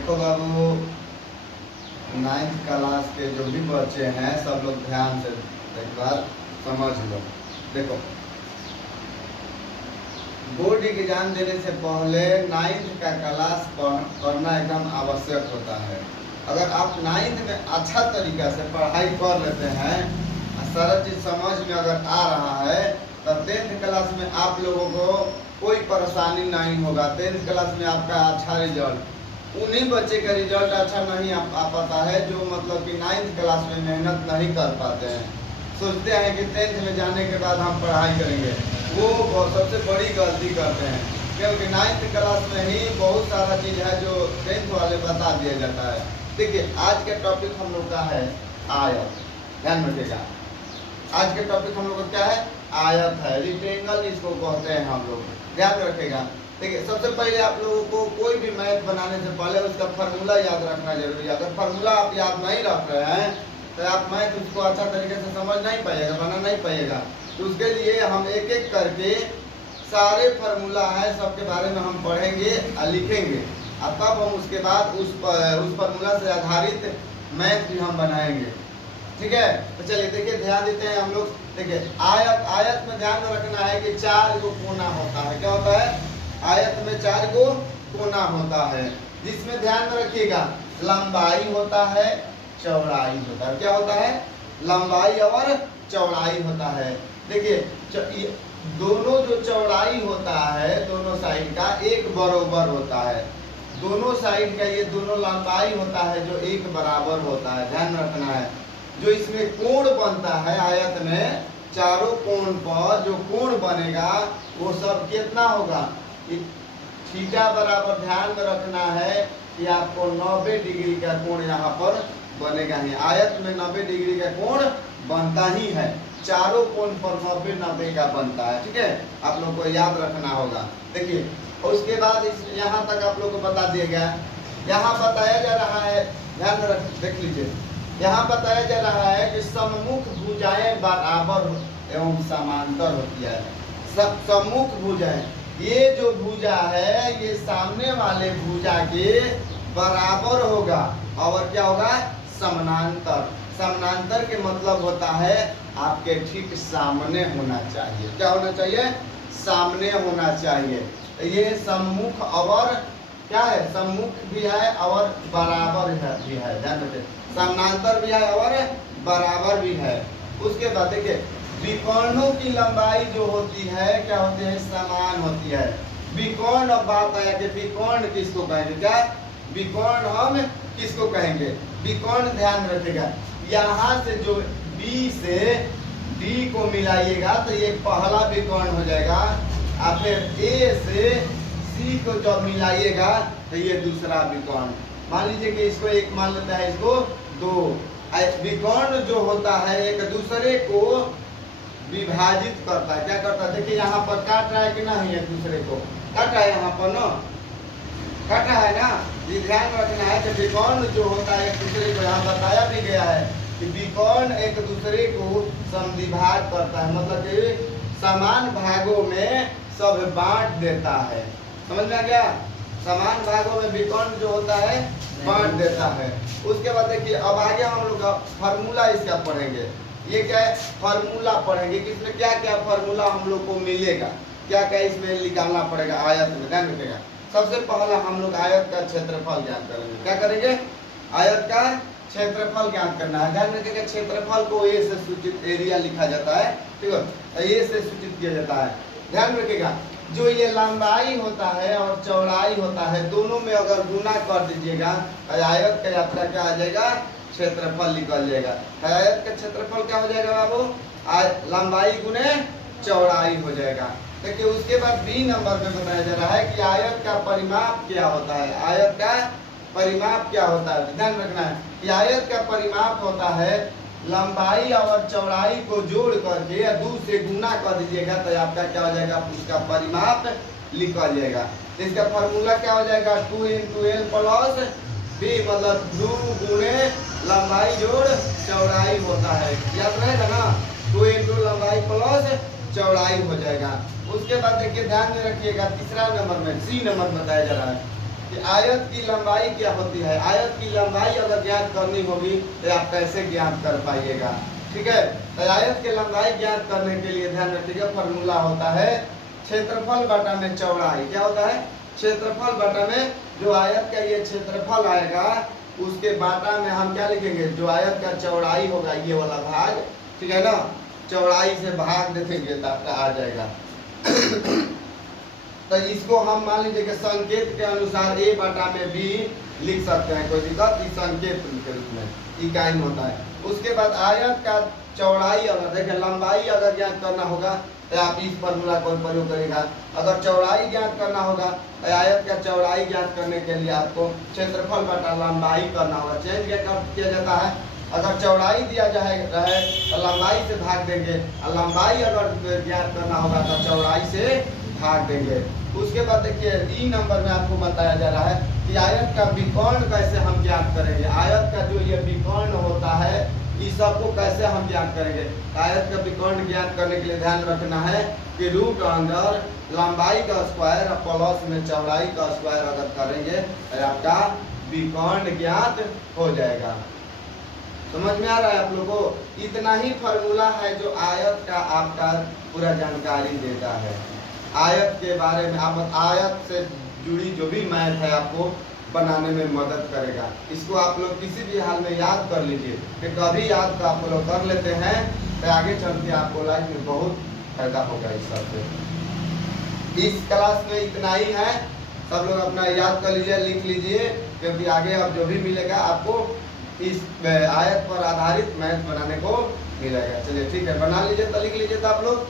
देखो बाबू, 9th class के जो भी बच्चे हैं सब लोग ध्यान से एक बार समझ लो। देखो, बोर्ड एग्जाम देने से पहले 9th का क्लास पढ़ना एकदम आवश्यक होता है। अगर आप 9th में अच्छा तरीका से पढ़ाई कर लेते हैं, सारा चीज़ समझ में अगर आ रहा है, तब 10th क्लास में आप लोगों को कोई परेशानी नहीं होगा। 10th क्लास में आपका अच्छा रिजल्ट, उन्हीं बच्चे का रिजल्ट अच्छा नहीं आ पाता है जो मतलब कि 9th क्लास में मेहनत नहीं कर पाते हैं। सोचते हैं कि 10th में जाने के बाद हम पढ़ाई करेंगे, वो सबसे बड़ी गलती करते हैं, क्योंकि 9th क्लास में ही बहुत सारा चीज़ है जो 10th वाले बता दिया जाता है। देखिए, आज के टॉपिक हम लोग का है आयत। ध्यान रखिएगा, आज के टॉपिक हम लोग का क्या है? आयत है, रेक्टेंगल इसको कहते हैं हम लोग। ध्यान रखिएगा। देखिए, सबसे पहले आप लोगों को कोई भी मैथ बनाने से पहले उसका फार्मूला याद रखना जरूरी है। अगर फार्मूला आप याद नहीं रख रहे हैं तो आप मैथ उसको अच्छा तरीके से समझ नहीं पाइएगा, बना नहीं पाइएगा। तो उसके लिए हम एक एक करके सारे फार्मूला है सबके बारे में हम पढ़ेंगे और लिखेंगे, और तब हम उसके बाद उस फार्मूला से आधारित मैथ भी हम बनाएंगे। ठीक है, तो चलिए देखिए, ध्यान देते हैं हम लोग। देखिए, आयत में ध्यान रखना है कि 4 गो कोना होता है। क्या होता है? आयत में 4 गो कोना होता है, जिसमें ध्यान रखिएगा लंबाई होता है, चौड़ाई होता है। क्या होता है? लंबाई और चौड़ाई होता है। देखिए, दोनों जो चौड़ाई होता है दोनों साइड का एक बराबर होता है। दोनों साइड का ये दोनों लंबाई होता है जो एक बराबर होता है। ध्यान रखना है। जो इसमें कोण बनता है आयत में, चारों कोण पर जो कोण बनेगा वो सब कितना होगा? थीटा बराबर ध्यान में रखना है कि आपको 90 डिग्री का कोण यहाँ पर बनेगा ही। आयत में 90 डिग्री का कोण बनता ही है, चारों कोण पर 90-90 का बनता है। ठीक है, आप लोग को याद रखना होगा। देखिए, और उसके बाद यहाँ तक आप लोग को बता दिया गया। यहाँ बताया जा रहा है, ध्यान रख, देख लीजिए, यहाँ बताया जा रहा है कि सम्मुख भुजाएं बराबर एवं समांतर होती है। सम्मुख भुजाएं, ये जो भुजा है ये सामने वाले भुजा के बराबर होगा, और क्या होगा? समानांतर। समानांतर के मतलब होता है आपके ठीक सामने होना चाहिए। क्या होना चाहिए? सामने होना चाहिए। ये सम्मुख और क्या है? सम्मुख भी है और बराबर भी है। ध्यान रखिए, समानांतर भी है और बराबर भी है। उसके बाद देखिए, विकर्णों की लंबाई जो होती है क्या होती है? समान होती है। विकर्ण, अब बात आया कि विकर्ण किसको कहेंगे? क्या विकर्ण हम किसको कहेंगे? विकर्ण ध्यान रखिएगा, यहाँ से जो B से D को मिलाइएगा तो ये पहला विकर्ण हो जाएगा, और फिर A से C को जब मिलाइएगा तो ये दूसरा विकर्ण। मान लीजिए कि इसको एक मान लेता है, इसको 2। विकर्ण जो होता है एक दूसरे को विभाजित करता है। क्या करता है? देखिए, यहाँ पर काट रहा है कि नहीं? एक दूसरे को काट रहा है, यहाँ पर ना काट रहा है ना। ये ध्यान रखना है कि विकर्ण जो होता है एक दूसरे को, यहाँ बताया भी गया है कि विकर्ण एक दूसरे को समद्विभाग करता है, मतलब कि समान भागों में सब बांट देता है। समझ में आ गया? समान भागों में विकर्ण जो होता है बांट देता है। उसके बाद देखिए, अब आगे हम लोग का फार्मूला इसका पढ़ेंगे। ये क्या है? फार्मूला पढ़ेंगे कि इसमें क्या क्या फार्मूला हम लोग को मिलेगा, क्या क्या इसमें निकालना पड़ेगा आयत में। ध्यान रखिएगा, सबसे पहला हम लोग आयत का क्षेत्रफल ज्ञात करेंगे। क्या करेंगे? आयत का क्षेत्रफल ज्ञात करना है। ध्यान रखिएगा, क्षेत्रफल को ए से सूचित एरिया लिखा जाता है। ठीक है, ए से सूचित किया जाता है। ध्यान रखिएगा, जो ये लंबाई होता है और चौड़ाई होता है, दोनों में अगर गुना कर दीजिएगा तो आयत का यात्रा क्या आ जाएगा? क्षेत्रफल निकल जाएगा। आयत का क्षेत्रफल क्या हो जाएगा बाबू? लंबाई गुने चौड़ाई हो जाएगा। देखिए, उसके बाद बी नंबर में बताया जा रहा है कि आयत का परिमाप क्या होता है। आयत का परिमाप क्या होता है? ध्यान रखना है कि आयत का परिमाप होता है लंबाई और चौड़ाई को जोड़ करके या 2 से गुना कर दीजिएगा तो आपका क्या हो जाएगा? उसका परिमाप निकल जाएगा। इसका फार्मूला क्या हो जाएगा? 2 × L प्लस B, मतलब 2 गुणे लंबाई जोड़ चौड़ाई होता है। याद रहेगा ना? 2 × लंबाई प्लस चौड़ाई हो जाएगा। उसके बाद देखिए, ध्यान में रखिएगा, तीसरा नंबर में सी नंबर बताया जा रहा है। कि आयत की लंबाई क्या होती है। आयत की लंबाई अगर ज्ञात करनी होगी तो आप कैसे ज्ञात कर पाइएगा। ठीक है, तो आयत की लंबाई ज्ञात करने के लिए ध्यान रखिएगा, फॉर्मूला होता है क्षेत्रफल बटा में चौड़ाई। क्या होता है? क्षेत्रफल बटा में जो आयत का ये क्षेत्रफल आएगा उसके बाटा में हम क्या लिखेंगे, जो आयत का चौड़ाई होगा ये वाला भाग, ठीक है ना, चौड़ाई से भाग देखेंगे तो आपका आ जाएगा। तो इसको हम मान लीजिए कि संकेत के अनुसार a बटा में b लिख सकते हैं, कोई दिक्कत, इस संकेत के रूप में इकाई होता है। उसके बाद आयत का चौड़ाई अगर देखें, लंबाई अगर ज्ञात करना होगा तो आप इस फॉर्मूला का प्रयोग करेगा। अगर चौड़ाई ज्ञात करना होगा तो आयत का चौड़ाई ज्ञात करने के लिए आपको क्षेत्रफल बटा लंबाई करना होगा। चेंज किया जाता है, अगर चौड़ाई दिया जाए रहे तो लंबाई से भाग देंगे, और लंबाई अगर ज्ञात करना होगा तो चौड़ाई से भाग देंगे। उसके बाद देखिए ई नंबर में आपको बताया जा रहा है कि आयत का विकर्ण कैसे हम ज्ञात करेंगे। आयत का जो ये विकर्ण होता है इस सबको कैसे हम ज्ञात करेंगे। आयत का विकर्ण ज्ञात करने के लिए ध्यान रखना है कि रूट अंडर लंबाई का स्क्वायर और प्लस में चौड़ाई का स्क्वायर अगर करेंगे तो आपका विकर्ण ज्ञात हो जाएगा। समझ में आ रहा है आप लोगों को? इतना ही फॉर्मूला है जो आयत का आपका पूरा जानकारी देता है। आयत के बारे में आप आयत से जुड़ी जो भी मैथ है आपको बनाने में मदद करेगा। इसको आप लोग किसी भी हाल में याद कर लीजिए कि कभी याद तो आप लोग कर लेते हैं तो आगे चल के आपको लाइफ में बहुत फायदा होगा। इस सबसे इस क्लास में इतना ही है, सब लोग अपना याद कर लीजिए, लिख लीजिए, क्योंकि आगे अब जो भी मिलेगा आपको इस आयत पर आधारित मैथ बनाने को मिलेगा। चलिए ठीक है, बना लीजिए तो लिख लीजिए तो आप लोग।